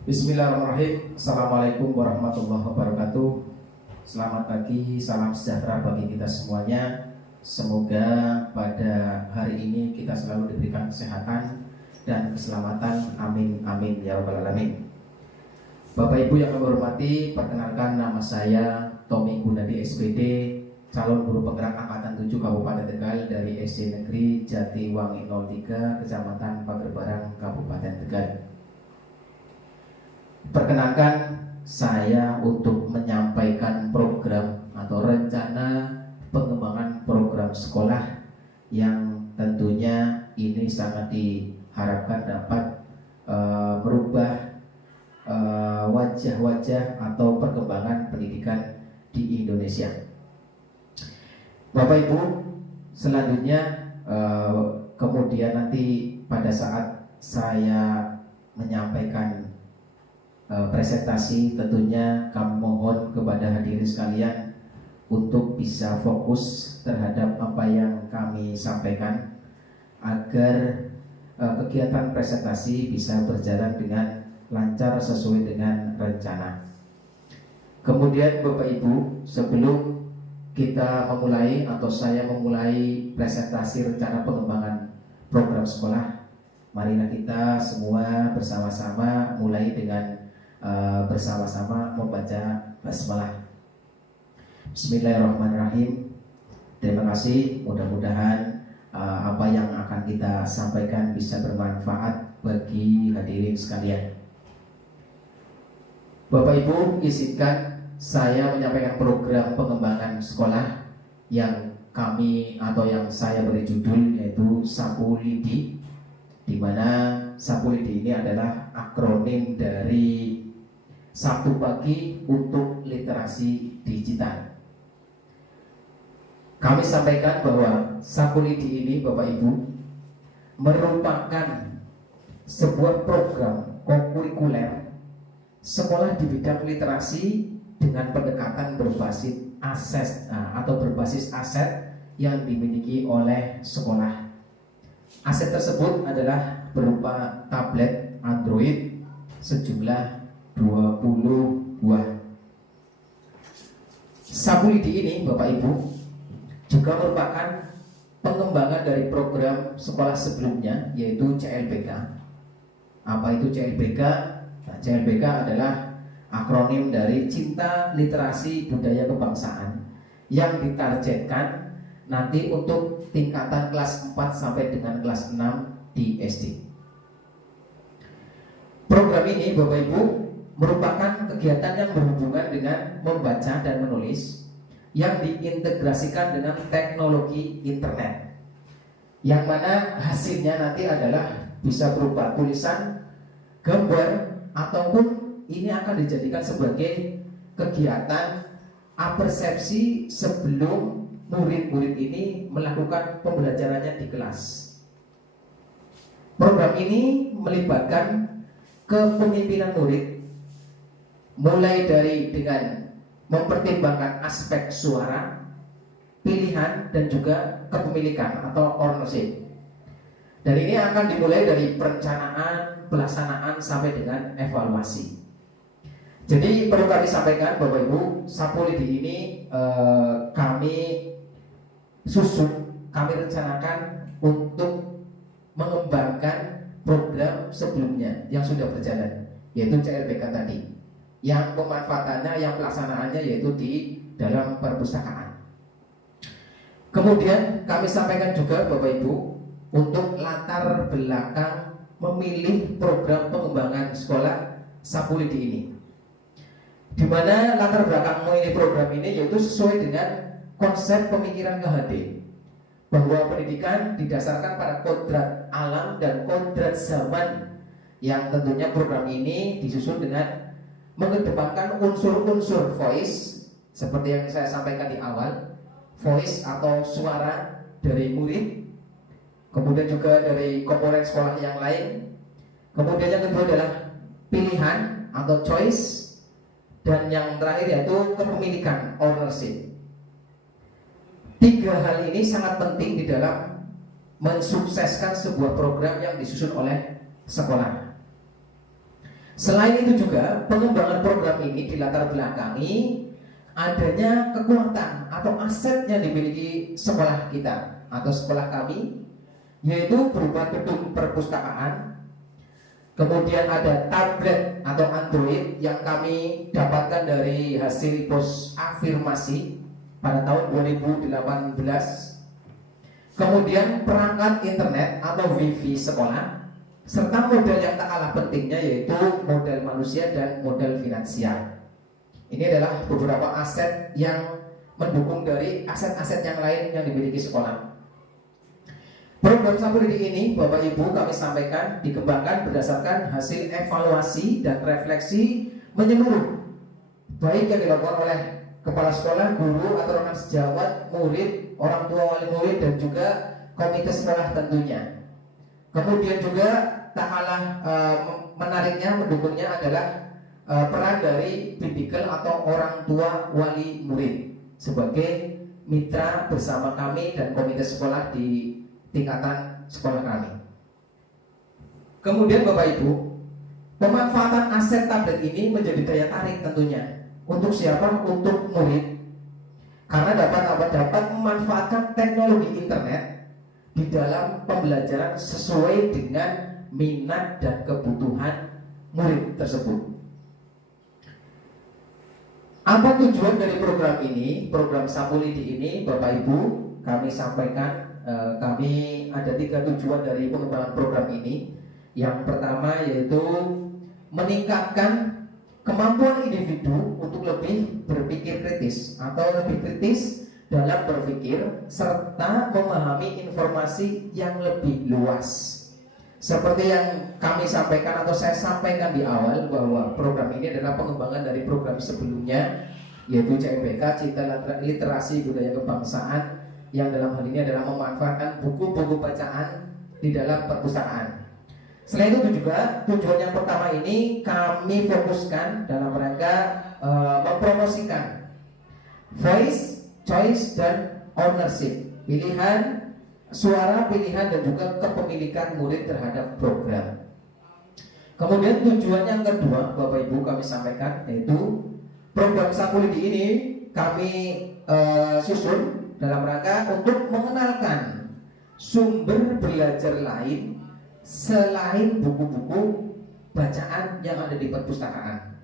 Bismillahirrahmanirrahim. Assalamualaikum warahmatullahi wabarakatuh. Selamat pagi, salam sejahtera bagi kita semuanya. Semoga pada hari ini kita selalu diberikan kesehatan dan keselamatan. Amin, amin, ya rabbal alamin. Bapak Ibu yang kami hormati, perkenalkan nama saya Tommy Gunadi SPD, calon guru penggerak angkatan 7 Kabupaten Tegal dari SD Negeri Jatiwangi 03, Kecamatan Pagerbarang, Kabupaten Tegal. Perkenalkan saya untuk menyampaikan program atau rencana pengembangan program sekolah yang tentunya ini sangat diharapkan dapat merubah wajah-wajah atau perkembangan pendidikan di Indonesia. Bapak Ibu, selanjutnya kemudian nanti pada saat saya menyampaikan presentasi, tentunya kami mohon kepada hadirin sekalian untuk bisa fokus terhadap apa yang kami sampaikan agar kegiatan presentasi bisa berjalan dengan lancar sesuai dengan rencana. Kemudian Bapak Ibu, sebelum kita memulai atau saya memulai presentasi rencana pengembangan program sekolah, marilah kita semua bersama-sama mulai dengan bersama-sama membaca basmalah. Bismillahirrahmanirrahim. Terima kasih. Mudah-mudahan apa yang akan kita sampaikan bisa bermanfaat bagi hadirin sekalian. Bapak Ibu, izinkan saya menyampaikan program pengembangan sekolah yang kami atau yang saya beri judul yaitu Sapu Lidi, di mana Sapu Lidi ini adalah akronim dari Sabtu Pagi untuk Literasi Digital. Kami sampaikan bahwa Sapu Lidi ini Bapak Ibu merupakan sebuah program kokurikuler sekolah di bidang literasi dengan pendekatan berbasis aset yang dimiliki oleh sekolah. Aset tersebut adalah berupa tablet Android sejumlah 20 buah. Sapu Lidi ini Bapak Ibu juga merupakan pengembangan dari program sekolah sebelumnya yaitu CLBK. Apa itu CLBK? Nah, CLBK adalah akronim dari Cinta Literasi Budaya Kebangsaan yang ditargetkan nanti untuk tingkatan kelas 4 sampai dengan kelas 6 di SD. Program ini Bapak Ibu merupakan kegiatan yang berhubungan dengan membaca dan menulis yang diintegrasikan dengan teknologi internet, yang mana hasilnya nanti adalah bisa berupa tulisan, gambar, ataupun ini akan dijadikan sebagai kegiatan apersepsi sebelum murid-murid ini melakukan pembelajarannya di kelas. Program ini melibatkan kepemimpinan murid, mulai dari dengan mempertimbangkan aspek suara, pilihan, dan juga kepemilikan atau ownership. Dan ini akan dimulai dari perencanaan, pelaksanaan, sampai dengan evaluasi. Jadi perlu kami sampaikan Bapak Ibu, Sapu Lidi ini kami susun, kami rencanakan untuk mengembangkan program sebelumnya yang sudah berjalan, yaitu CLBK tadi, yang pemanfaatannya, yang pelaksanaannya yaitu di dalam perpustakaan. Kemudian kami sampaikan juga Bapak Ibu untuk latar belakang memilih program pengembangan sekolah Sapu Lidi ini, di mana latar belakang memilih program ini yaitu sesuai dengan konsep pemikiran KHD, bahwa pendidikan didasarkan pada kodrat alam dan kodrat zaman, yang tentunya program ini disusun dengan mengedepankan unsur-unsur voice seperti yang saya sampaikan di awal, voice atau suara dari murid, kemudian juga dari komponen sekolah yang lain, kemudian yang kedua adalah pilihan atau choice, dan yang terakhir yaitu kepemilikan, ownership. Tiga hal ini sangat penting di dalam mensukseskan sebuah program yang disusun oleh sekolah. Selain itu juga pengembangan program ini dilatar belakangi adanya kekuatan atau aset yang dimiliki sekolah kita atau sekolah kami, yaitu berupa gedung perpustakaan. Kemudian ada tablet atau Android yang kami dapatkan dari hasil pos afirmasi pada tahun 2018. Kemudian perangkat internet atau wifi sekolah, serta modal yang tak kalah pentingnya yaitu modal manusia dan modal finansial. Ini adalah beberapa aset yang mendukung dari aset-aset yang lain yang dimiliki sekolah. Program Sapulidi ini, Bapak Ibu, kami sampaikan dikembangkan berdasarkan hasil evaluasi dan refleksi menyeluruh, baik yang dilakukan oleh kepala sekolah, guru atau rekan sejawat, murid, orang tua wali murid, dan juga komite sekolah tentunya. Kemudian juga tak kalah menariknya, mendukungnya adalah peran dari Bindikel atau orang tua wali murid sebagai mitra bersama kami dan komite sekolah di tingkatan sekolah kami. Kemudian Bapak Ibu, pemanfaatan aset tablet ini menjadi daya tarik tentunya. Untuk siapa? Untuk murid, karena dapat memanfaatkan teknologi internet di dalam pembelajaran sesuai dengan minat dan kebutuhan murid tersebut. Apa tujuan dari program ini, program Sapulidi ini, Bapak Ibu? Kami sampaikan, kami ada 3 tujuan dari pengembangan program ini. Yang pertama yaitu meningkatkan kemampuan individu untuk lebih berpikir kritis atau lebih kritis dalam berpikir serta memahami informasi yang lebih luas. Seperti yang kami sampaikan atau saya sampaikan di awal, bahwa program ini adalah pengembangan dari program sebelumnya, yaitu CLBK, Cita Literasi Budaya Kebangsaan, yang dalam hal ini adalah memanfaatkan buku-buku bacaan di dalam perpustakaan. Selain itu juga tujuan yang pertama ini kami fokuskan dalam rangka mempromosikan voice, choice, dan ownership, pilihan suara, pilihan, dan juga kepemilikan murid terhadap program. Kemudian tujuan yang kedua, Bapak Ibu, kami sampaikan yaitu program Sapulidi ini kami susun dalam rangka untuk mengenalkan sumber belajar lain selain buku-buku bacaan yang ada di perpustakaan.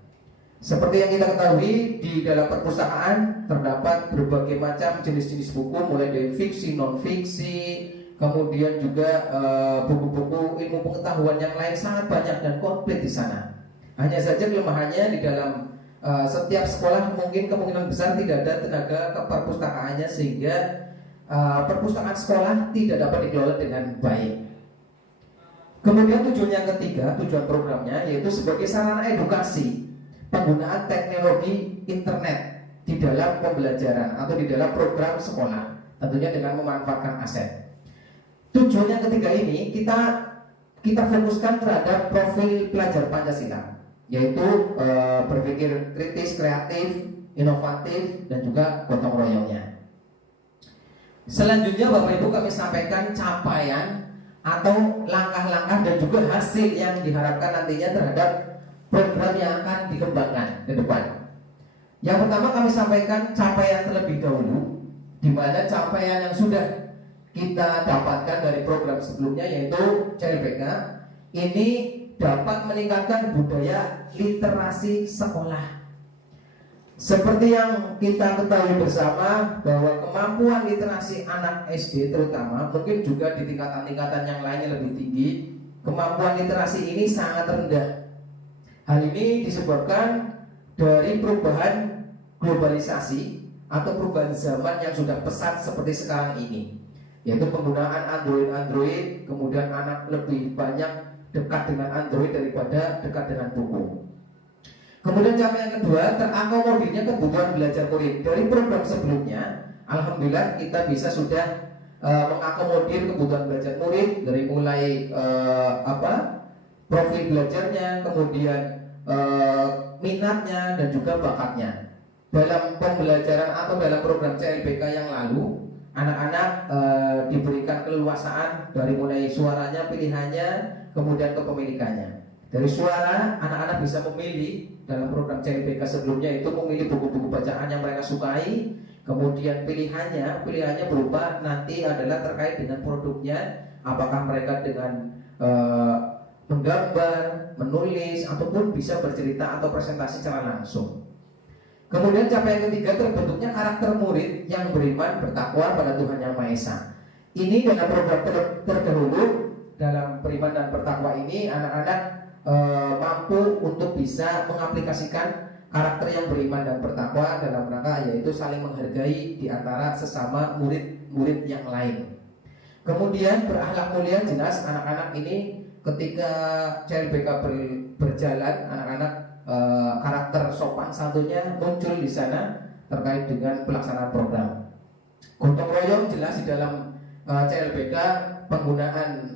Seperti yang kita ketahui, di dalam perpustakaan terdapat berbagai macam jenis-jenis buku, mulai dari fiksi, non-fiksi, kemudian juga buku-buku ilmu pengetahuan yang lain sangat banyak dan komplit di sana. Hanya saja kelemahannya di dalam setiap sekolah mungkin kemungkinan besar tidak ada tenaga keperpustakaannya, sehingga perpustakaan sekolah tidak dapat dikelola dengan baik. Kemudian tujuan yang ketiga, tujuan programnya yaitu sebagai sarana edukasi penggunaan teknologi internet di dalam pembelajaran atau di dalam program sekolah, tentunya dengan memanfaatkan aset. Tujuan yang ketiga ini kita fokuskan terhadap profil pelajar Pancasila, yaitu berpikir kritis, kreatif, inovatif, dan juga gotong royongnya. Selanjutnya Bapak Ibu, kami sampaikan capaian atau langkah-langkah dan juga hasil yang diharapkan nantinya terhadap program yang akan dikembangkan ke depan. Yang pertama kami sampaikan capaian terlebih dahulu, di mana capaian yang sudah kita dapatkan dari program sebelumnya yaitu CLBK ini dapat meningkatkan budaya literasi sekolah. Seperti yang kita ketahui bersama bahwa kemampuan literasi anak SD terutama, mungkin juga di tingkatan-tingkatan yang lainnya lebih tinggi, kemampuan literasi ini sangat rendah. Hal ini disebabkan dari perubahan globalisasi atau perubahan zaman yang sudah pesat seperti sekarang ini, yaitu penggunaan Android, kemudian anak lebih banyak dekat dengan Android daripada dekat dengan buku. Kemudian capaian yang kedua, terakomodirnya kebutuhan belajar murid. Dari program sebelumnya, alhamdulillah kita bisa sudah mengakomodir kebutuhan belajar murid dari mulai profil belajarnya, kemudian minatnya dan juga bakatnya. Dalam pembelajaran atau dalam program CLBK yang lalu, anak-anak diberikan keleluasaan dari mulai suaranya, pilihannya, kemudian kepemilikannya. Dari suara, anak-anak bisa memilih. Dalam program CLBK sebelumnya itu memilih buku-buku bacaan yang mereka sukai. Kemudian pilihannya berupa nanti adalah terkait dengan produknya. Apakah mereka dengan menggambar, menulis, ataupun bisa bercerita atau presentasi secara langsung. Kemudian capaian ketiga, terbentuknya karakter murid yang beriman, bertakwa pada Tuhan Yang Maha Esa. Ini dalam program terdahulu, dalam beriman dan bertakwa ini anak-anak mampu untuk bisa mengaplikasikan karakter yang beriman dan bertakwa dalam rangka yaitu saling menghargai di antara sesama murid-murid yang lain. Kemudian berakhlak mulia, jelas anak-anak ini ketika CLBK berjalan, anak-anak karakter sopan santunnya muncul di sana terkait dengan pelaksanaan program. Gotong royong jelas di dalam CLBK, penggunaan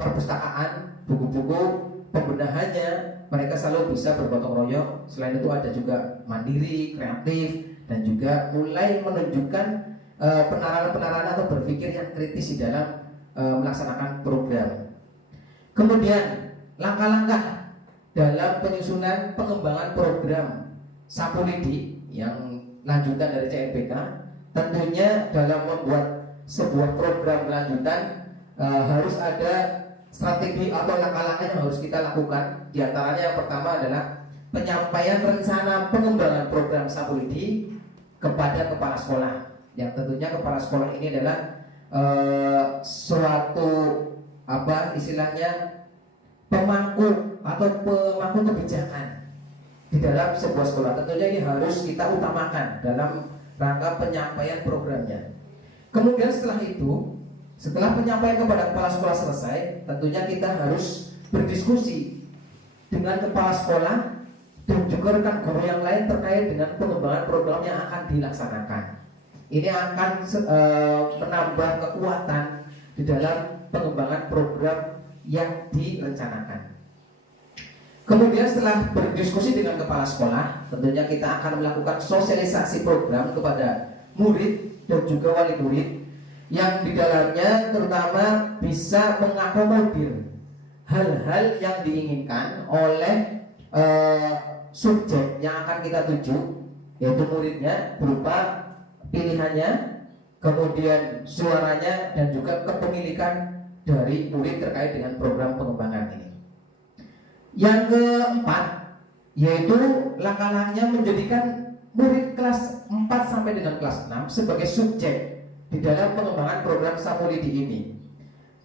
perpustakaan, buku-buku, pembenahannya, mereka selalu bisa bergotong royong. Selain itu ada juga mandiri, kreatif, dan juga mulai menunjukkan penarahan-penarahan atau berpikir yang kritis di dalam melaksanakan program. Kemudian langkah-langkah dalam penyusunan pengembangan program Sapulidi yang lanjutan dari CLBK, tentunya dalam membuat sebuah program lanjutan harus ada strategi atau langkah-langkah yang harus kita lakukan. Di antaranya yang pertama adalah penyampaian rencana pengembangan program Sapulidi kepada kepala sekolah. Yang tentunya kepala sekolah ini adalah suatu istilahnya pemangku atau pemangku kebijakan di dalam sebuah sekolah. Tentunya ini harus kita utamakan dalam rangka penyampaian programnya. Kemudian setelah penyampaian kepada kepala sekolah selesai, tentunya kita harus berdiskusi dengan kepala sekolah dan juga rekan guru yang lain terkait dengan pengembangan program yang akan dilaksanakan. Ini akan menambah kekuatan di dalam pengembangan program yang direncanakan. Kemudian setelah berdiskusi dengan kepala sekolah, tentunya kita akan melakukan sosialisasi program kepada murid dan juga wali murid, yang di dalamnya terutama bisa mengakomodir hal-hal yang diinginkan oleh subjek yang akan kita tuju, yaitu muridnya, berupa pilihannya, kemudian suaranya, dan juga kepemilikan dari murid terkait dengan program pengembangan ini. Yang keempat, yaitu langkah-langkahnya menjadikan murid kelas 4 sampai dengan kelas 6 sebagai subjek di dalam pengembangan program Sapulidi ini.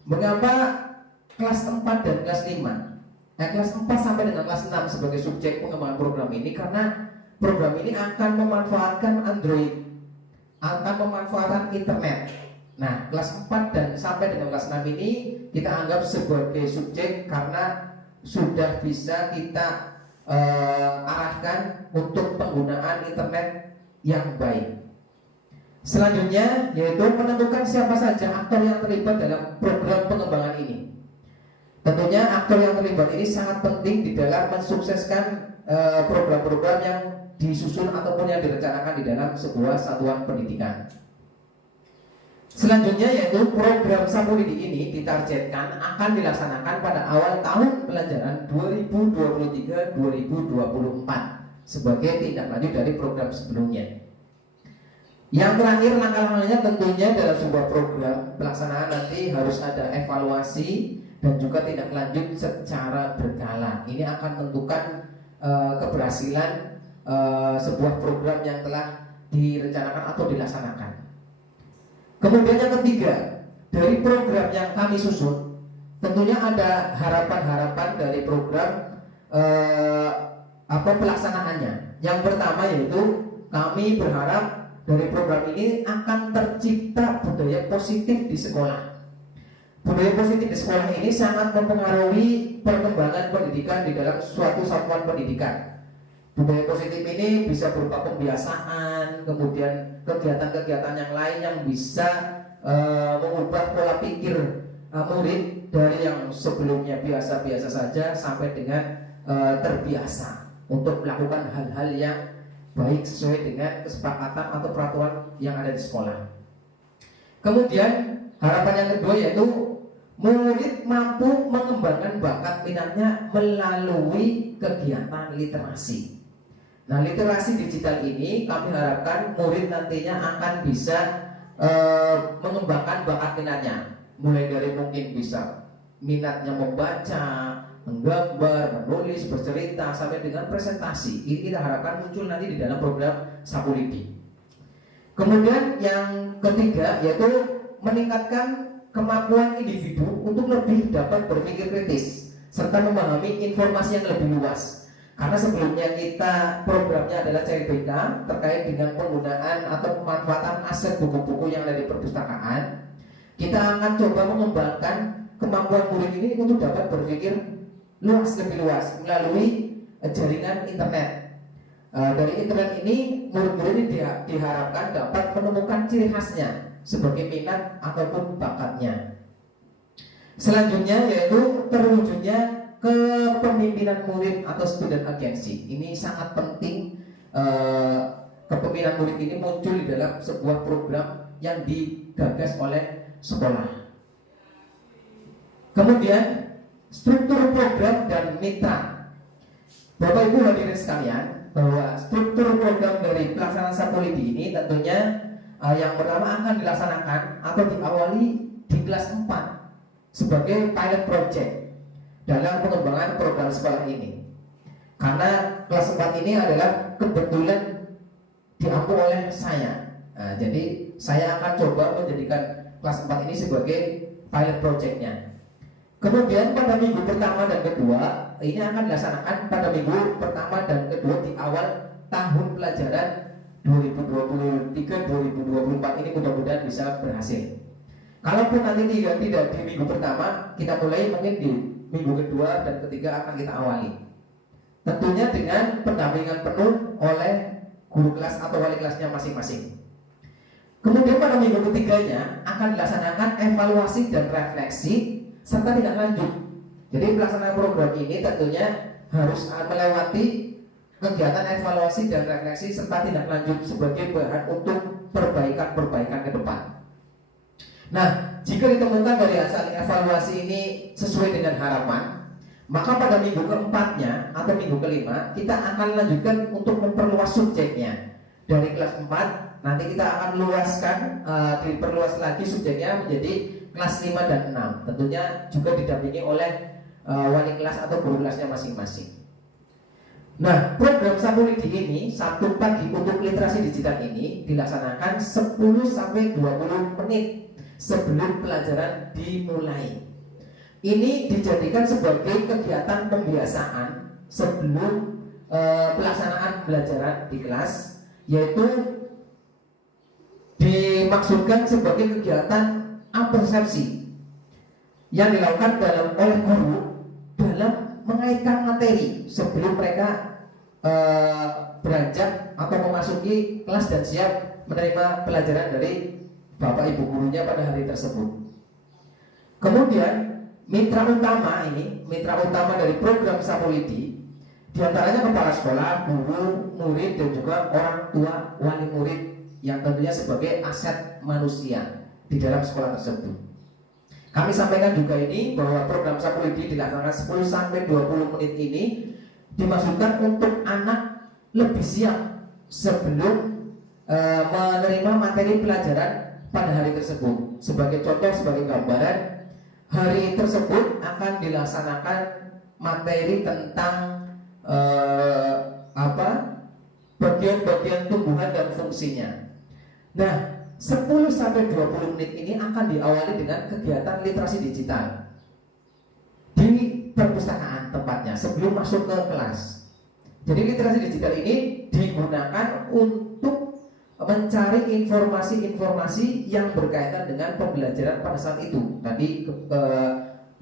Mengapa kelas 4 dan kelas 5? Kelas 4 sampai dengan kelas 6 sebagai subjek pengembangan program ini karena program ini akan memanfaatkan Android, akan memanfaatkan internet. Nah, kelas 4 dan sampai dengan kelas 6 ini kita anggap sebagai subjek karena sudah bisa kita arahkan untuk penggunaan internet yang baik. Selanjutnya yaitu menentukan siapa saja aktor yang terlibat dalam program pengembangan ini. Tentunya aktor yang terlibat ini sangat penting di dalam mensukseskan program-program yang disusun ataupun yang direncanakan di dalam sebuah satuan pendidikan. Selanjutnya yaitu program Sapulidi ini ditargetkan akan dilaksanakan pada awal tahun pelajaran 2023-2024 sebagai tindak lanjut dari program sebelumnya. Yang terakhir, langkah-langkahnya tentunya dalam sebuah program pelaksanaan nanti harus ada evaluasi dan juga tindak lanjut secara berkala. Ini akan menentukan keberhasilan sebuah program yang telah direncanakan atau dilaksanakan. Kemudian yang ketiga, dari program yang kami susun, tentunya ada harapan-harapan dari program pelaksanaannya. Yang pertama yaitu kami berharap dari program ini akan tercipta budaya positif di sekolah. Budaya positif di sekolah ini sangat mempengaruhi perkembangan pendidikan di dalam suatu satuan pendidikan. Budaya positif ini bisa berupa pembiasaan, kemudian kegiatan-kegiatan yang lain yang bisa mengubah pola pikir murid dari yang sebelumnya biasa-biasa saja sampai dengan terbiasa untuk melakukan hal-hal yang baik sesuai dengan kesepakatan atau peraturan yang ada di sekolah. Kemudian harapan yang kedua yaitu murid mampu mengembangkan bakat minatnya melalui kegiatan literasi. Nah, literasi digital ini kami harapkan murid nantinya akan bisa mengembangkan bakat minatnya, mulai dari mungkin bisa minatnya membaca, menggambar, menulis, bercerita, sampai dengan presentasi. Ini kita harapkan muncul nanti di dalam program Sapulidi. Kemudian yang ketiga yaitu meningkatkan kemampuan individu untuk lebih dapat berpikir kritis serta memahami informasi yang lebih luas. Karena sebelumnya kita programnya adalah CLBK terkait dengan penggunaan atau pemanfaatan aset buku-buku yang ada di perpustakaan. Kita akan coba mengembangkan kemampuan murid ini untuk dapat berpikir lebih luas melalui jaringan internet. Dari internet ini murid-murid ini diharapkan dapat menemukan ciri khasnya sebagai minat ataupun bakatnya. Selanjutnya yaitu terwujudnya kepemimpinan murid atau student agency. Ini sangat penting. Kepemimpinan murid ini muncul di dalam sebuah program yang digagas oleh sekolah. Kemudian struktur program dan mitra. Bapak Ibu hadirin sekalian, bahwa struktur program dari pelaksanaan Sapulidi ini tentunya yang pertama akan dilaksanakan atau diawali di kelas 4 sebagai pilot project dalam pengembangan program sekolah ini. Karena kelas 4 ini adalah kebetulan diampu oleh saya. Jadi saya akan coba menjadikan kelas 4 ini sebagai pilot projectnya. Kemudian pada minggu pertama dan kedua ini akan dilaksanakan pada minggu pertama dan kedua di awal tahun pelajaran 2023-2024 ini mudah-mudahan bisa berhasil. Kalaupun nanti tidak di minggu pertama, kita mulai mungkin di minggu kedua dan ketiga akan kita awali. Tentunya dengan pendampingan penuh oleh guru kelas atau wali kelasnya masing-masing. Kemudian pada minggu ketiganya akan dilaksanakan evaluasi dan refleksi serta tindak lanjut. Jadi pelaksanaan program ini tentunya harus melewati kegiatan evaluasi dan refleksi serta tindak lanjut sebagai bahan untuk perbaikan-perbaikan ke depan. Nah, jika ditemukan dari hasil evaluasi ini sesuai dengan harapan, maka pada minggu keempatnya atau minggu kelima kita akan lanjutkan untuk memperluas subjeknya. Dari kelas 4 nanti kita akan luaskan, diperluas lagi subjeknya menjadi kelas 5 dan 6. Tentunya juga didampingi oleh wali kelas atau guru kelasnya masing-masing. Nah, program Sapulidi ini Sabtu pagi untuk literasi digital ini dilaksanakan 10-20 menit sebelum pelajaran dimulai. Ini dijadikan sebagai kegiatan pembiasaan sebelum pelaksanaan pembelajaran di kelas, yaitu dimaksudkan sebagai kegiatan apersepsi yang dilakukan oleh guru dalam mengaitkan materi sebelum mereka beranjak atau memasuki kelas dan siap menerima pelajaran dari Bapak Ibu gurunya pada hari tersebut. Kemudian mitra utama dari program Sapulidi diantaranya kepala sekolah, guru, murid dan juga orang tua wali murid yang tentunya sebagai aset manusia di dalam sekolah tersebut. Kami sampaikan juga ini bahwa program Sapulidi dilaksanakan 10-20 menit ini dimaksudkan untuk anak lebih siap sebelum menerima materi pelajaran pada hari tersebut. Sebagai contoh, sebagai gambaran, hari tersebut akan dilaksanakan materi tentang bagian-bagian tumbuhan dan fungsinya. Nah, 10-20 menit ini akan diawali dengan kegiatan literasi digital di perpustakaan tempatnya sebelum masuk ke kelas. Jadi literasi digital ini digunakan untuk mencari informasi-informasi yang berkaitan dengan pembelajaran pada saat itu. Tadi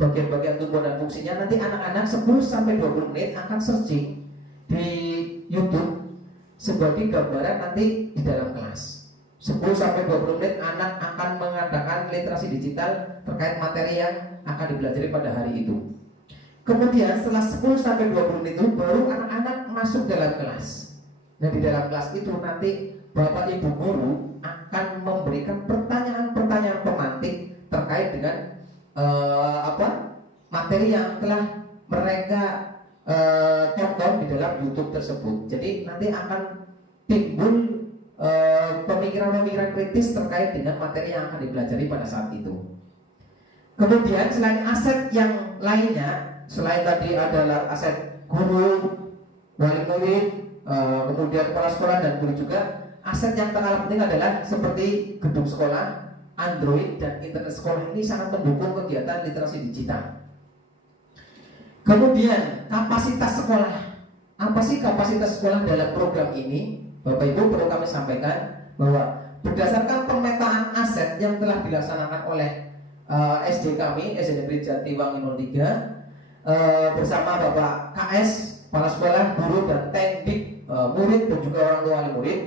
bagian-bagian tumbuhan dan fungsinya nanti anak-anak 10-20 menit akan searching di YouTube sebagai gambaran nanti di dalam kelas. 10-20 menit anak akan mengadakan literasi digital terkait materi yang akan dipelajari pada hari itu. Kemudian setelah 10-20 menit itu baru anak-anak masuk dalam kelas. Nah, di dalam kelas itu nanti Bapak Ibu guru akan memberikan pertanyaan-pertanyaan pemantik terkait dengan materi yang telah mereka tonton di dalam YouTube tersebut. Jadi nanti akan timbul pemikiran-pemikiran kritis terkait dengan materi yang akan dipelajari pada saat itu. Kemudian selain aset yang lainnya, selain tadi adalah aset guru, wali murid, kemudian kepala sekolah dan guru juga, aset yang tak kalah penting adalah seperti gedung sekolah, Android dan internet sekolah ini sangat mendukung kegiatan literasi digital. Kemudian kapasitas sekolah, apa sih kapasitas sekolah dalam program ini? Bapak Ibu, perlu kami sampaikan bahwa berdasarkan pemetaan aset yang telah dilaksanakan oleh SD kami, SD Negeri Jatiwangi 03, bersama Bapak KS, kepala sekolah, guru dan teknik, murid dan juga orang tua wali murid,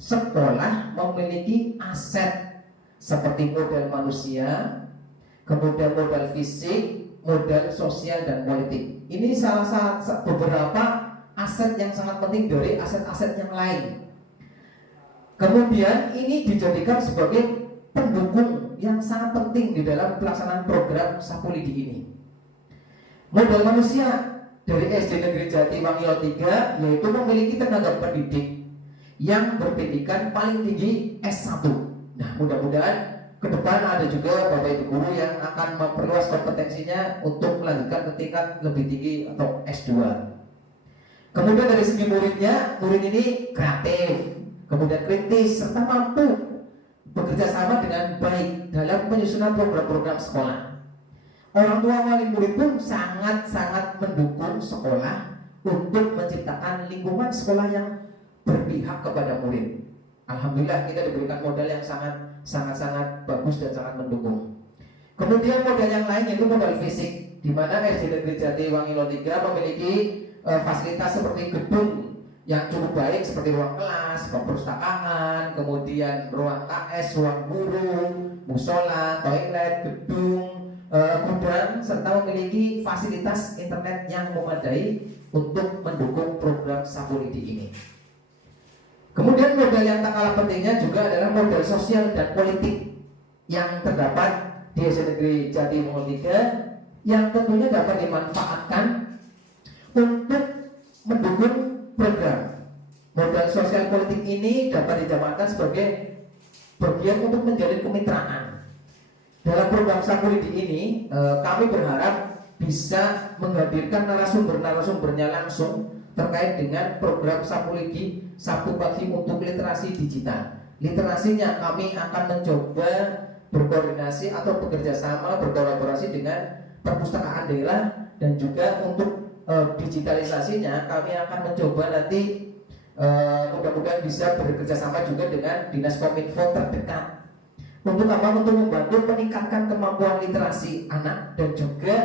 sekolah memiliki aset seperti modal manusia, kemudian modal fisik, modal sosial dan politik. Ini salah satu beberapa aset yang sangat penting dari aset-aset yang lain. Kemudian ini dijadikan sebagai pendukung yang sangat penting di dalam pelaksanaan program Sapulidi ini. Modal manusia dari SD Negeri Jatiwangi 03 yaitu memiliki tenaga pendidik yang berpendidikan paling tinggi S1. Nah, mudah-mudahan ke depan ada juga Bapak Ibu guru yang akan memperluas kompetensinya untuk melanjutkan ke tingkat lebih tinggi atau S2. Kemudian dari segi muridnya, murid ini kreatif, kemudian kritis serta mampu bekerja sama dengan baik dalam penyusunan program-program sekolah. Orang tua wali murid pun sangat-sangat mendukung sekolah untuk menciptakan lingkungan sekolah yang berpihak kepada murid. Alhamdulillah kita diberikan modal yang sangat bagus dan sangat mendukung. Kemudian modal yang lain yaitu modal fisik, di mana SD Negeri Jatiwangi 03 memiliki fasilitas seperti gedung yang cukup baik seperti ruang kelas, perpustakaan, kemudian ruang KS, ruang guru, musola, toilet, gedung, gudang, serta memiliki fasilitas internet yang memadai untuk mendukung program Sapulidi ini. Kemudian modal yang tak kalah pentingnya juga adalah modal sosial dan politik yang terdapat di SD Negeri Jatiwangi 03 yang tentunya dapat dimanfaatkan untuk mendukung program. Modal sosial politik ini dapat dijabarkan sebagai bagian untuk menjalin kemitraan. Dalam program Sapulidi ini, kami berharap bisa menghadirkan narasumbernya langsung terkait dengan program Sapulidi Sabtu Pagi untuk literasi digital. Literasinya kami akan mencoba berkoordinasi atau bekerja sama, berkolaborasi dengan perpustakaan daerah dan juga untuk digitalisasinya kami akan mencoba nanti mudah-mudahan bisa bekerja sama juga dengan Dinas Kominfo terdekat. Untuk apa? Untuk membantu meningkatkan kemampuan literasi anak dan juga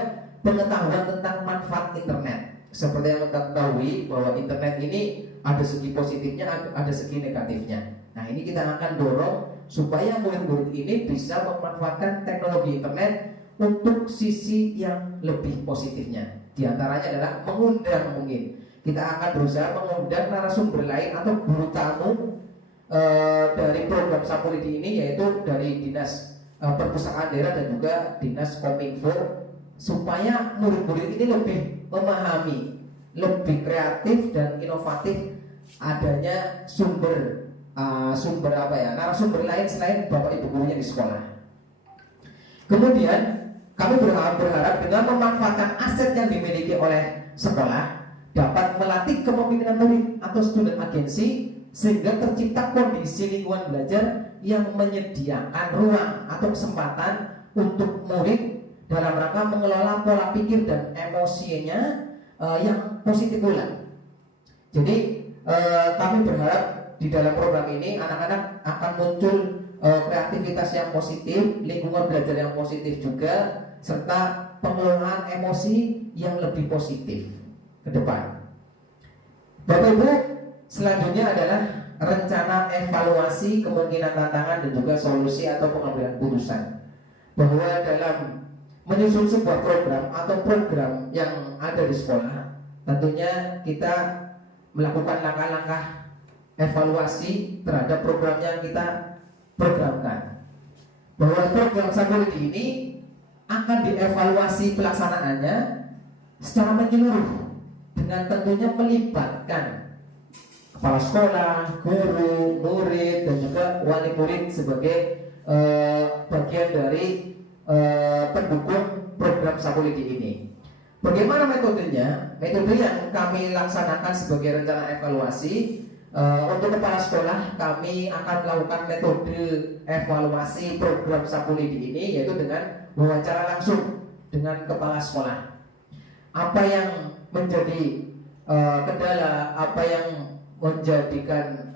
pengetahuan tentang manfaat internet. Seperti yang kita ketahui bahwa internet ini ada segi positifnya, ada segi negatifnya. Nah, ini kita akan dorong supaya murid-murid ini bisa memanfaatkan teknologi internet untuk sisi yang lebih positifnya. Di antaranya adalah mengundang, mungkin kita akan berusaha mengundang narasumber lain atau guru tamu dari program Sapulidi ini, yaitu dari Dinas Perpustakaan Daerah dan juga Dinas Kominfo, supaya murid-murid ini lebih memahami, lebih kreatif dan inovatif adanya narasumber lain selain Bapak Ibu gurunya di sekolah. Kemudian kami berharap dengan memanfaatkan aset yang dimiliki oleh sekolah dapat melatih kepemimpinan murid atau student agency sehingga tercipta kondisi lingkungan belajar yang menyediakan ruang atau kesempatan untuk murid dalam rangka mengelola pola pikir dan emosinya yang positif pula. Jadi kami berharap di dalam program ini anak-anak akan muncul kreativitas yang positif, lingkungan belajar yang positif juga, serta pengelolaan emosi yang lebih positif ke depan. Bapak Ibu, selanjutnya adalah rencana evaluasi kemungkinan tantangan dan juga solusi atau pengambilan putusan. Bahwa dalam menyusun sebuah program atau program yang ada di sekolah, tentunya kita melakukan langkah-langkah evaluasi terhadap program yang kita programkan. Bahwa program Sapulidi ini akan dievaluasi pelaksanaannya secara menyeluruh dengan tentunya melibatkan kepala sekolah, guru, murid, dan juga wali murid sebagai bagian dari pendukung program Sapulidi ini. Bagaimana metodenya? Metode yang kami laksanakan sebagai rencana evaluasi. Untuk kepala sekolah, kami akan melakukan metode evaluasi program Sapulidi ini, yaitu dengan wawancara langsung dengan kepala sekolah. Apa yang menjadi kendala, apa yang menjadikan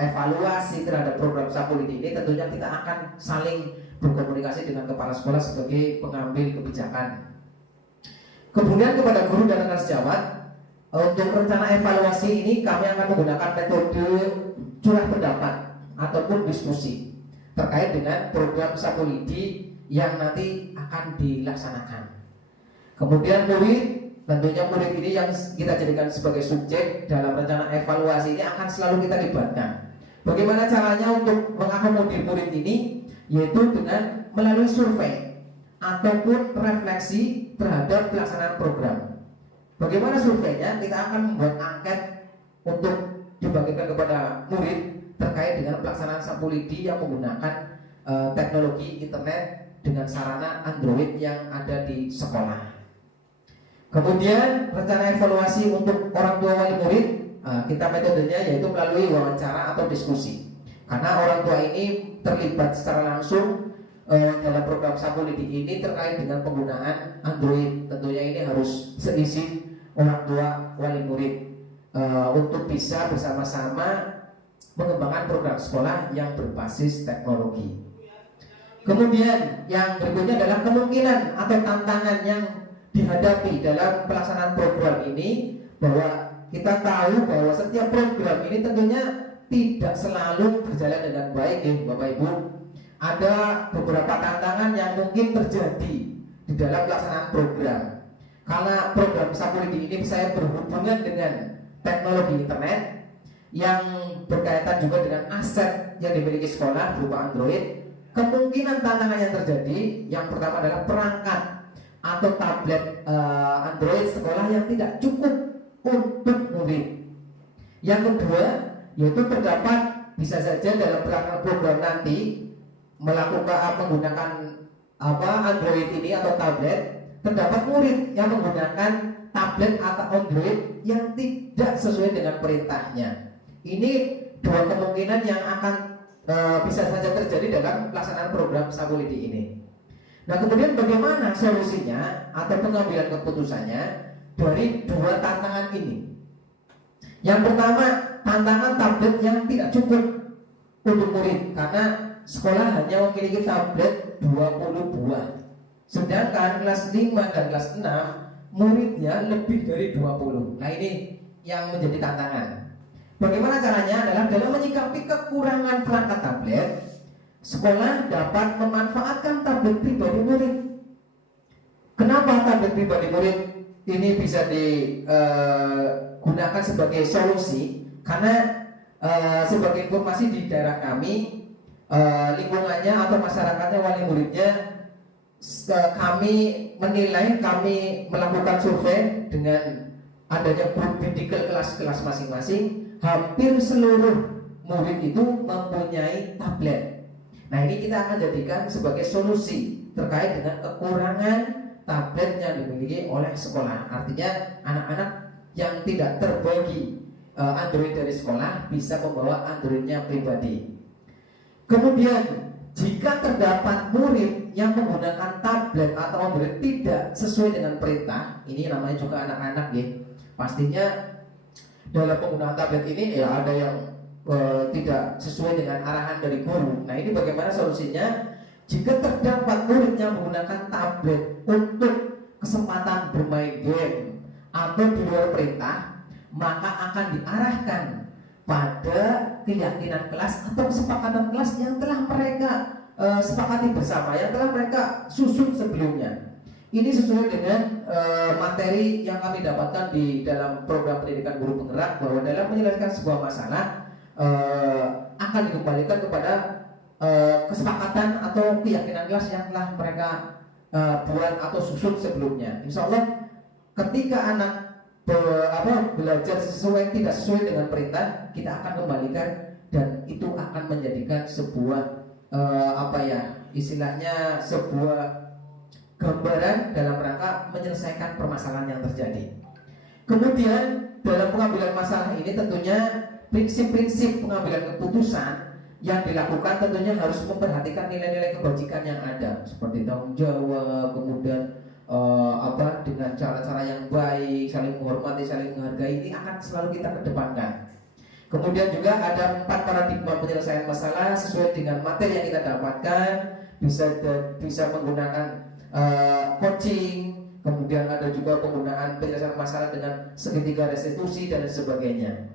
evaluasi terhadap program Sapulidi ini, tentunya kita akan saling berkomunikasi dengan kepala sekolah sebagai pengambil kebijakan. Kemudian kepada guru dan rekan sejawat, untuk rencana evaluasi ini kami akan menggunakan metode curah pendapat ataupun diskusi terkait dengan program Sapulidi yang nanti akan dilaksanakan. Kemudian tentunya murid ini yang kita jadikan sebagai subjek dalam rencana evaluasi ini akan selalu kita libatkan. Bagaimana caranya untuk mengakomodir murid ini? Yaitu dengan melalui survei ataupun refleksi terhadap pelaksanaan program. Bagaimana surveinya? Kita akan membuat angket untuk dibagikan kepada murid terkait dengan pelaksanaan Sapulidi yang menggunakan teknologi internet dengan sarana Android yang ada di sekolah. Kemudian rencana evaluasi untuk orang tua wali murid, kita metodenya yaitu melalui wawancara atau diskusi. Karena orang tua ini terlibat secara langsung dalam program Sapulidi ini terkait dengan penggunaan Android. Tentunya ini harus seizin orang tua wali murid untuk bisa bersama-sama mengembangkan program sekolah yang berbasis teknologi. Kemudian yang berikutnya adalah kemungkinan atau tantangan yang dihadapi dalam pelaksanaan program ini, bahwa kita tahu bahwa setiap program ini tentunya tidak selalu berjalan dengan baik ya Bapak Ibu. Ada beberapa tantangan yang mungkin terjadi di dalam pelaksanaan program. Karena program Sapulidi ini saya berhubungan dengan teknologi internet yang berkaitan juga dengan aset yang dimiliki sekolah berupa Android. Kemungkinan tantangan yang terjadi, yang pertama adalah perangkat atau tablet Android sekolah yang tidak cukup untuk murid. Yang kedua, yaitu terdapat bisa saja dalam pelaksanaan program nanti menggunakan Android ini atau tablet, terdapat murid yang menggunakan tablet atau Android yang tidak sesuai dengan perintahnya. Ini dua kemungkinan yang akan bisa saja terjadi dalam pelaksanaan program Sapulidi ini. Nah, kemudian bagaimana solusinya atau pengambilan keputusannya dari dua tantangan ini? Yang pertama, tantangan tablet yang tidak cukup untuk murid, karena sekolah hanya memiliki tablet 20 buah. Sedangkan kelas 5 dan kelas 6 muridnya lebih dari 20. Nah, ini yang menjadi tantangan. Bagaimana caranya? Adalah dalam menyikapi kekurangan perangkat tablet, sekolah dapat memanfaatkan tablet pribadi murid. Kenapa tablet pribadi murid ini bisa digunakan sebagai solusi? Karena sebagai informasi di daerah kami, lingkungannya atau masyarakatnya, wali muridnya, kami menilai, kami melakukan survei dengan adanya grup bidik kelas-kelas masing-masing, hampir seluruh murid itu mempunyai tablet. Nah, ini kita akan jadikan sebagai solusi terkait dengan kekurangan tablet yang dimiliki oleh sekolah. Artinya anak-anak yang tidak terbagi Android dari sekolah bisa membawa Androidnya pribadi. Kemudian jika terdapat murid yang menggunakan tablet atau Android tidak sesuai dengan perintah, ini namanya juga anak-anak ya. Pastinya dalam penggunaan tablet ini ya ada yang tidak sesuai dengan arahan dari guru. Nah, ini bagaimana solusinya? Jika terdapat murid yang menggunakan tablet untuk kesempatan bermain game atau di luar perintah, maka akan diarahkan pada keyakinan kelas atau kesepakatan kelas yang telah mereka sepakati bersama, yang telah mereka susun sebelumnya. Ini sesuai dengan materi yang kami dapatkan di dalam program pendidikan guru penggerak, bahwa dalam menyelesaikan sebuah masalah akan dikembalikan kepada kesepakatan atau keyakinan kelas yang telah mereka buat atau susun sebelumnya. Insya Allah ketika anak belajar tidak sesuai dengan perintah, kita akan kembalikan dan itu akan menjadikan sebuah istilahnya sebuah gambaran dalam rangka menyelesaikan permasalahan yang terjadi. Kemudian dalam pengambilan masalah ini tentunya prinsip-prinsip pengambilan keputusan yang dilakukan tentunya harus memperhatikan nilai-nilai kebajikan yang ada, seperti tanggung jawab, kemudian dengan cara-cara yang baik, saling menghormati, saling menghargai, ini akan selalu kita kedepankan. Kemudian juga ada 4 paradigma penyelesaian masalah sesuai dengan materi yang kita dapatkan, bisa menggunakan coaching, kemudian ada juga penggunaan penyelesaian masalah dengan segitiga restitusi dan sebagainya,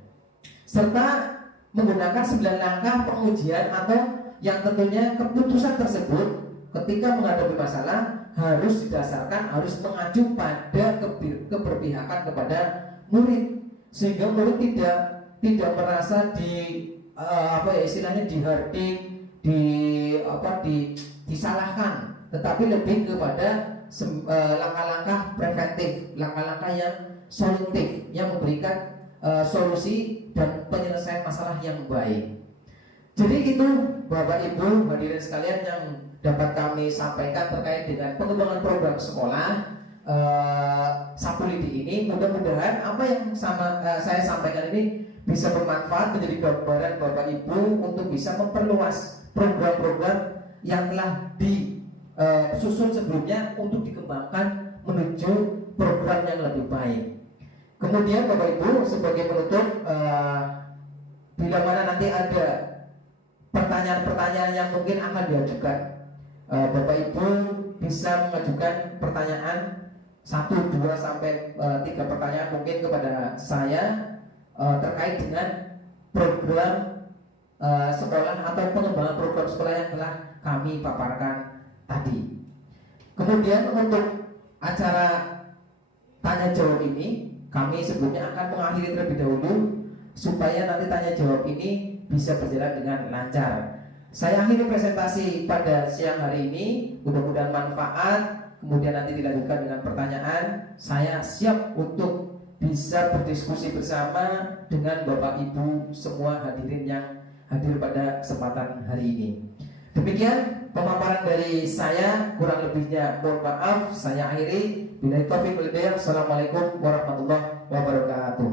serta menggunakan 9 langkah pengujian atau yang tentunya keputusan tersebut ketika menghadapi masalah harus mengacu pada keberpihakan kepada murid, sehingga murid tidak merasa disalahkan, tetapi lebih kepada langkah-langkah preventif, langkah-langkah yang solutif yang memberikan solusi dan penyelesaian masalah yang baik. Jadi itu Bapak Ibu hadirin sekalian yang dapat kami sampaikan terkait dengan pengembangan program sekolah Sapulidi ini. Mudah-mudahan apa yang saya sampaikan ini bisa bermanfaat menjadi gambaran Bapak Ibu untuk bisa memperluas program-program yang telah disusun sebelumnya untuk dikembangkan menuju program yang lebih baik. Kemudian Bapak Ibu sebagai penutup, bila mana nanti ada pertanyaan-pertanyaan yang mungkin akan diajukan, Bapak Ibu bisa mengajukan pertanyaan 1, 2, sampai 3 pertanyaan mungkin kepada saya terkait dengan program sekolah atau pengembangan program sekolah yang telah kami paparkan tadi. Kemudian untuk acara tanya jawab ini kami sebelumnya akan mengakhiri terlebih dahulu supaya nanti tanya jawab ini bisa berjalan dengan lancar. Saya akhiri presentasi pada siang hari ini, mudah-mudahan manfaat. Kemudian nanti dilanjutkan dengan pertanyaan. Saya siap untuk bisa berdiskusi bersama dengan Bapak Ibu semua hadirin yang hadir pada kesempatan hari ini. Demikian pemaparan dari saya, kurang lebihnya mohon maaf. Saya akhiri. Billahi taufiq wal hidayah. Assalamualaikum warahmatullahi wabarakatuh.